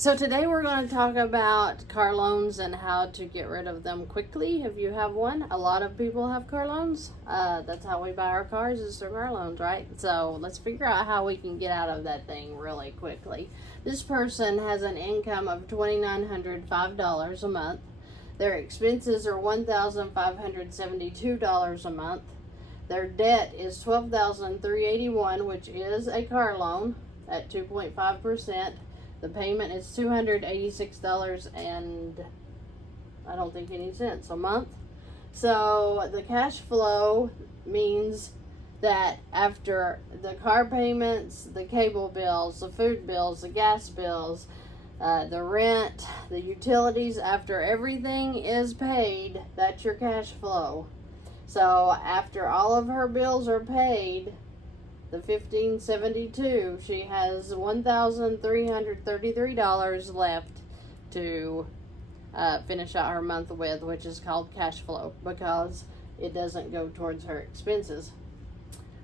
So today we're going to talk about car loans and how to get rid of them quickly if you have one. A lot of people have car loans. That's how we buy our cars, is through car loans, right? So let's figure out how we can get out of that thing really quickly. This person has an income of $2,905 a month. Their expenses are $1,572 a month. Their debt is $12,381, which is a car loan at 2.5%. The payment is $286 and I don't think any cents a month. So the cash flow means that after the car payments, the cable bills, the food bills, the gas bills, the rent, the utilities, after everything is paid, that's your cash flow. So after all of her bills are paid, the $1,572, she has $1,333 left to finish out her month with, which is called cash flow because it doesn't go towards her expenses.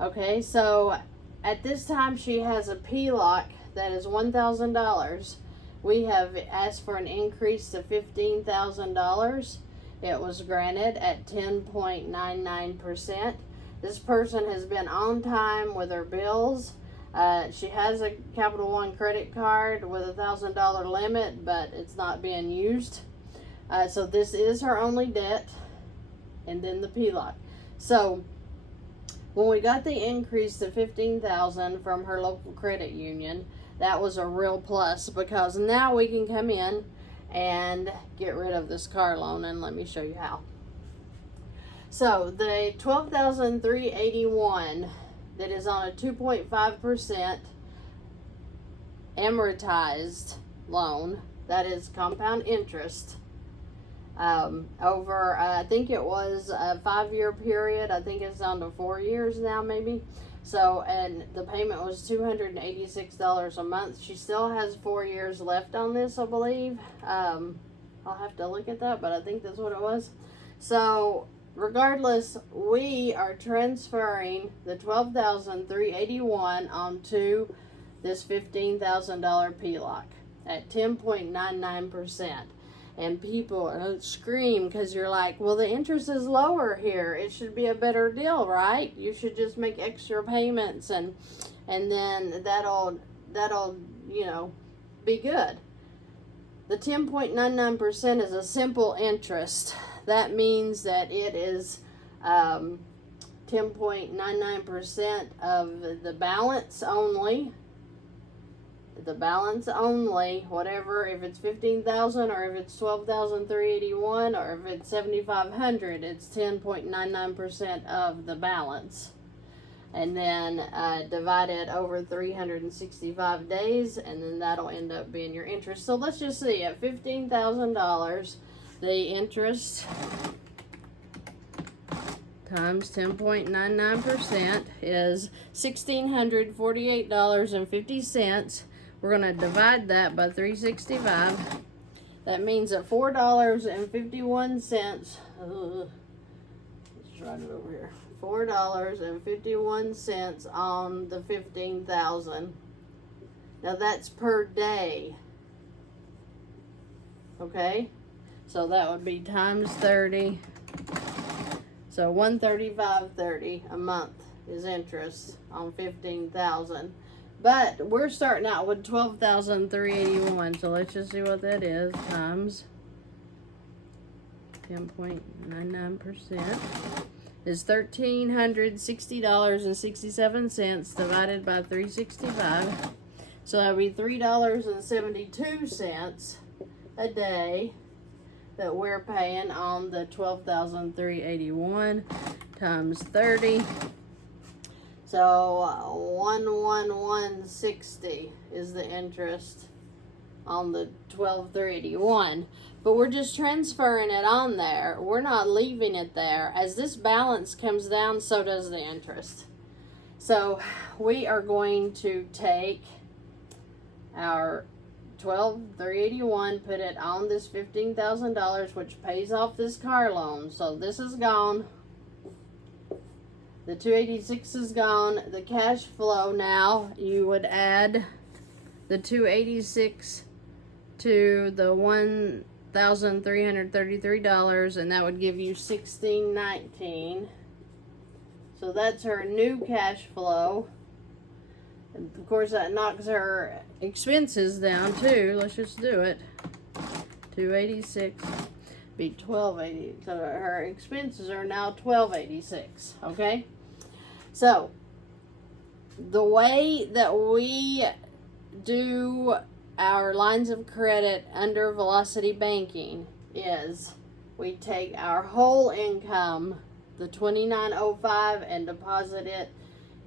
Okay, so at this time she has a PLOC that is $1,000. We have asked for an increase to $15,000. It was granted at 10.99%. This person has been on time with her bills. She has a Capital One credit card with a $1,000 limit, but it's not being used. So this is her only debt, and then the PLOC. So when we got the increase to $15,000 from her local credit union, that was a real plus because now we can come in and get rid of this car loan, and let me show you how. So the $12,381 that is on a 2.5% amortized loan, that is compound interest, over I think it was a 5-year period. I think it's down to 4 years now maybe. So, and the payment was $286 a month. She still has 4 years left on this, I believe. I'll have to look at that, but I think that's what it was. So regardless, we are transferring the $12,381 onto this $15,000 PLOC at 10.99%. And people scream because you're like, well, the interest is lower here. It should be a better deal, right? You should just make extra payments and then that'll be good. The 10.99% is a simple interest. That means that it is 10.99% of the balance only. The balance only, whatever, if it's $15,000 or if it's $12,381 or if it's $7,500, it's 10.99% of the balance. And then divide it over 365 days, and then that'll end up being your interest. So let's just see, at $15,000, the interest times 10.99% is $1,648.50. We're going to divide that by 365. That means at $4.51, let's write it over here. $4.51 on the $15,000. Now that's per day. Okay? So that would be times 30. So $135.30 a month is interest on $15,000. But we're starting out with $12,381. So let's just see what that is times 10.99% is $1,360.67 divided by 365. So that would be $3.72 a day that we're paying on the $12,381 times 30. So 11160 is the interest on the $12,381. But we're just transferring it on there. We're not leaving it there. As this balance comes down, so does the interest. So we are going to take our $12,381, put it on this $15,000, which pays off this car loan. So this is gone. The $286 is gone. The cash flow now, you would add the $286 to the $1,333, and that would give you $1,619. So that's her new cash flow. And of course, that knocks her expenses down too. Let's just do it. 286 be 1280. So her expenses are now 1286. Okay. So the way that we do our lines of credit under Velocity Banking is we take our whole income, the $2,905, and deposit it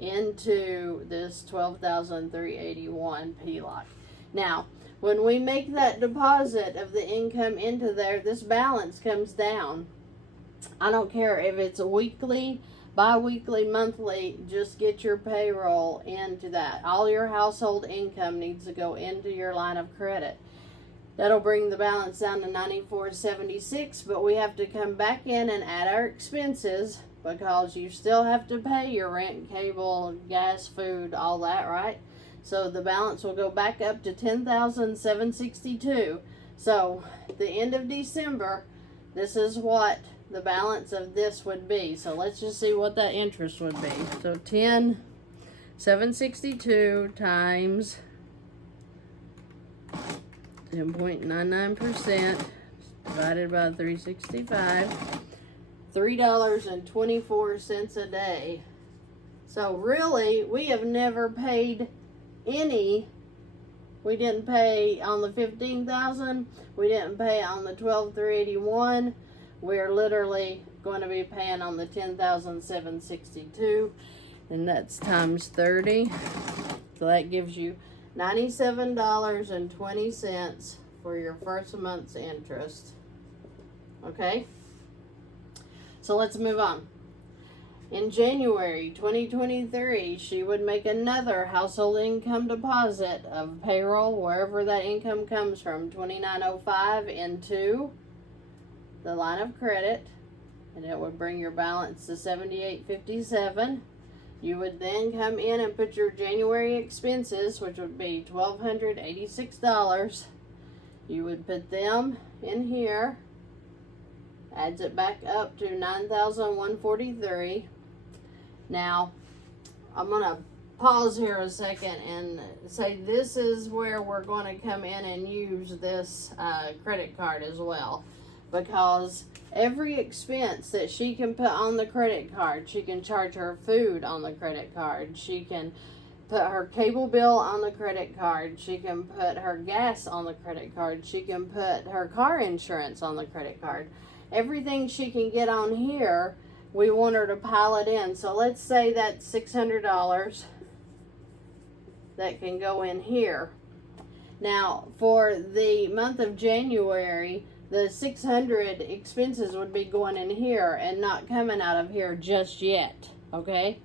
into this $12,381 PLOC. Now, when we make that deposit of the income into there, this balance comes down. I don't care if it's a weekly, bi-weekly, monthly, just get your payroll into that. All your household income needs to go into your line of credit. That'll bring the balance down to $94.76, but we have to come back in and add our expenses because you still have to pay your rent, cable, gas, food, all that, right? So the balance will go back up to $10,762. So the end of December, this is what the balance of this would be. So let's just see what that interest would be. So 10,762 times 10.99% divided by 365, $3.24 a day. So really, we have never paid any. We didn't pay on the 15,000. We didn't pay on the 12,381. We're literally going to be paying on the 10,762, and that's times 30. So that gives you $97.20 for your first month's interest. Okay? So let's move on. In January 2023, she would make another household income deposit of payroll, wherever that income comes from, $2,905 into the line of credit, and it would bring your balance to $78.57. You would then come in and put your January expenses, which would be $1,286. You would put them in here, adds it back up to $9,143. Now, I'm going to pause here a second and say this is where we're going to come in and use this credit card as well, because every expense that she can put on the credit card, she can charge her food on the credit card, she can put her cable bill on the credit card, she can put her gas on the credit card, she can put her car insurance on the credit card. Everything she can get on here, we want her to pile it in. So let's say that's $600 that can go in here. Now, for the month of January, the $600 expenses would be going in here and not coming out of here just yet, okay?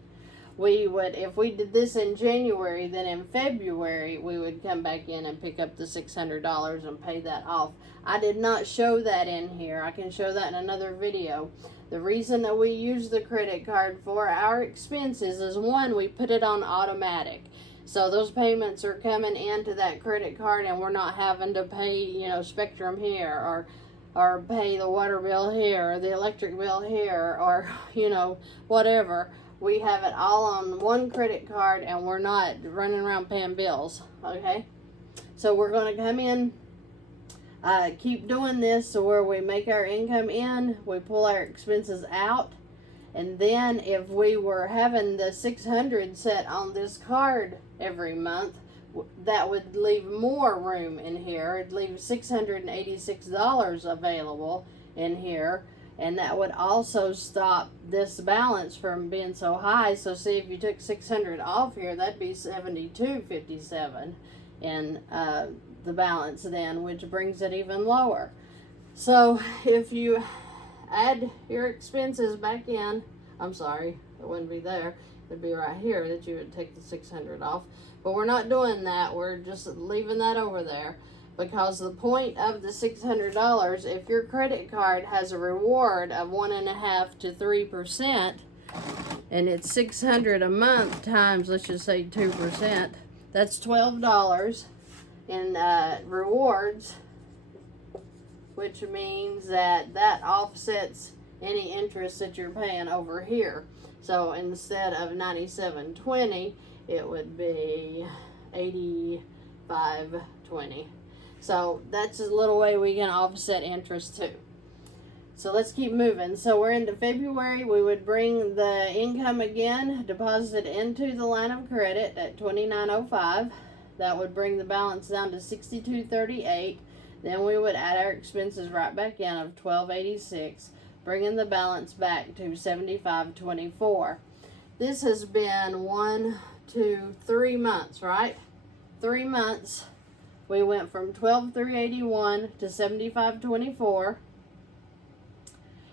We would, if we did this in January, then in February, we would come back in and pick up the $600 and pay that off. I did not show that in here. I can show that in another video. The reason that we use the credit card for our expenses is, one, we put it on automatic. So those payments are coming into that credit card, and we're not having to pay, you know, Spectrum here, or pay the water bill here, or the electric bill here, or, you know, whatever. We have it all on one credit card, and we're not running around paying bills, okay? So we're going to come in, keep doing this so where we make our income in, we pull our expenses out, and then if we were having the $600 set on this card every month, that would leave more room in here. It'd leave $686 available in here, and that would also stop this balance from being so high. So see, if you took $600 off here, that'd be $72.57 in the balance then, which brings it even lower. So if you add your expenses back in, I'm sorry, it wouldn't be there. It'd be right here that you would take the $600 off. But we're not doing that. We're just leaving that over there, because the point of the $600, if your credit card has a reward of 1.5 to 3%, and it's $600 a month times, let's just say 2%, that's $12 in rewards. which means that that offsets any interest that you're paying over here. So instead of 97.20, it would be 85.20. So that's a little way we can offset interest too. So let's keep moving. So we're into February. We would bring the income again, deposit into the line of credit at $29.05. That would bring the balance down to $62.38. Then we would add our expenses right back in of $12.86, bringing the balance back to $75.24. This has been 1, 2, 3 months, right? 3 months. We went from $12.381 to $75.24.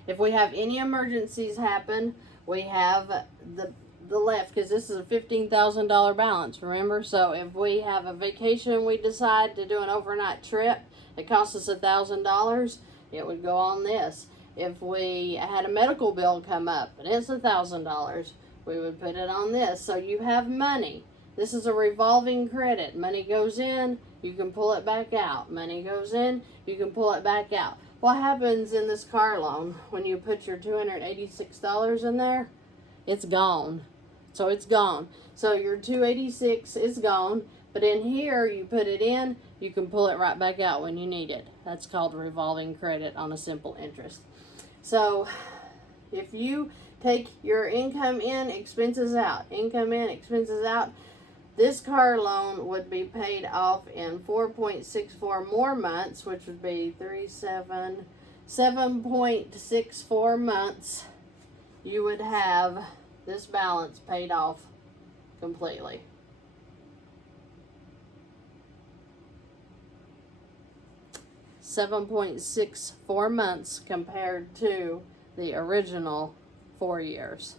If we have any emergencies happen, we have the left, because this is a $15,000 balance, remember? So if we have a vacation, we decide to do an overnight trip, it costs us $1,000, it would go on this. If we had a medical bill come up and it's $1,000, we would put it on this. So you have money. This is a revolving credit. Money goes in, you can pull it back out. Money goes in, you can pull it back out. What happens in this car loan when you put your $286 in there? It's gone. So it's gone. So your $286 is gone. But in here, you put it in, you can pull it right back out when you need it. That's called revolving credit on a simple interest. So if you take your income in, expenses out, income in, expenses out, this car loan would be paid off in 4.64 more months, which would be 7.64 months. You would have this balance paid off completely. $7.64 months compared to the original 4 years.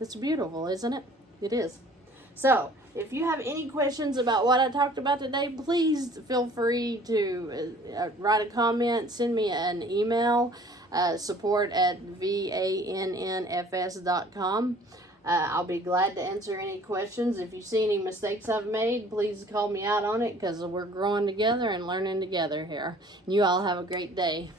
It's beautiful, isn't it? It is. So, if you have any questions about what I talked about today, please feel free to write a comment, send me an email, support@vannfs.com. I'll be glad to answer any questions. If you see any mistakes I've made, please call me out on it, because we're growing together and learning together here. You all have a great day.